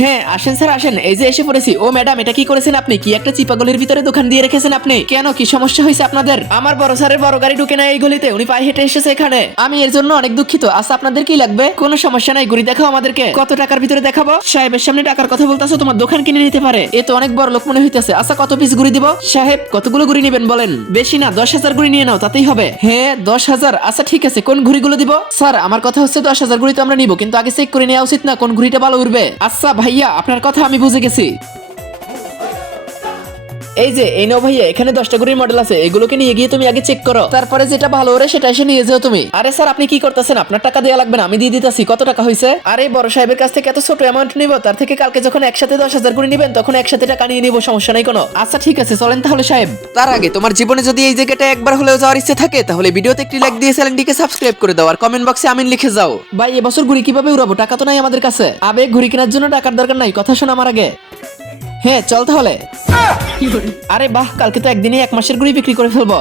হ্যাঁ আসেন স্যার আসেন, এই যে এসে পড়েছি। ও ম্যাডাম, এটা কি করেছেন আপনি? কি একটা চিপাগলির ভিতরে দোকান দিয়ে রেখেছেন আপনি? কেন, কি সমস্যা হয়েছে আপনাদের? আমার বড় স্যারের বড় গাড়ি ঢুকে না এই গলিতে, উনি পায়ে হেঁটে এসেছে এখানে। আমি এর জন্য অনেক দুঃখিত। আচ্ছা আপনাদের কি লাগবে? কোনো সমস্যা নাই, ঘুরি দেখাও আমাদেরকে। কত টাকার ভিতরে দেখাবো? সাহেবের সামনে টাকার কথা বলতেছো, তোমার দোকান কিনে নিতে পারে। এ তো অনেক বড় লোক মনে হইতেছে। আচ্ছা কত পিস ঘুরি দিব? সাহেব কতগুলো ঘুরি নেবেন বলেন? বেশি না, 10,000 ঘুরি নিয়ে নাও, তাতেই হবে। হ্যাঁ 10,000, আচ্ছা ঠিক আছে। কোন ঘুড়িগুলো দিব? স্যার আমার কথা হচ্ছে 10,000 ঘুড়ি তো আমরা নিব, কিন্তু আগে চেক করে নেওয়া উচিত না কোন ঘুড়িটা ভালো উঠবে? আচ্ছা ভাইয়া আপনার কথা আমি বুঝে গেছি। এই যে এই নাও ভাইয়া, এখানে 10টা ঘড়ির মডেল আছে, এগুলোকে নিয়ে গিয়ে তুমি আগে চেক করো, তারপরে যেটা ভালো ওরে সেটা এসে নিয়ে যাও তুমি। আরে স্যার আপনি কি করতেছেন? আপনার টাকা দেওয়া লাগবে না, আমি দিয়ে দিতেছি। কত টাকা হয়েছে? আরে বড় সাহেবের কাছ থেকে এত ছোট অ্যামাউন্ট নিব, তার থেকে কালকে যখন একসাথে 10,000 করে নিবেন তখন একসাথে টাকা নিয়ে নিব, সমস্যা নাই কোনো। আচ্ছা ঠিক আছে চলেন তাহলে সাহেব। তার আগে তোমার জীবনে যদি এই জায়গাটা একবার হলেও যাওয়ার ইচ্ছে থাকে তাহলে ভিডিওতে একটি লাইক দিয়ে চ্যানেলটিকে সাবস্ক্রাইব করে দাও আর কমেন্ট বক্সে আমিন লিখে যাও। ভাই এবছর ঘুড়ি কিভাবে উড়াবো? টাকা তো নাই আমাদের কাছে। আবেগ ঘুড়ি কেনার জন্য টাকার দরকার নাই, কথা শোনো আমার আগে। হ্যাঁ চল তাহলে। আরে বাহ, কালকে তো একদিনে 1 মাসের ঘুড়ি বিক্রি করে ফেলবো।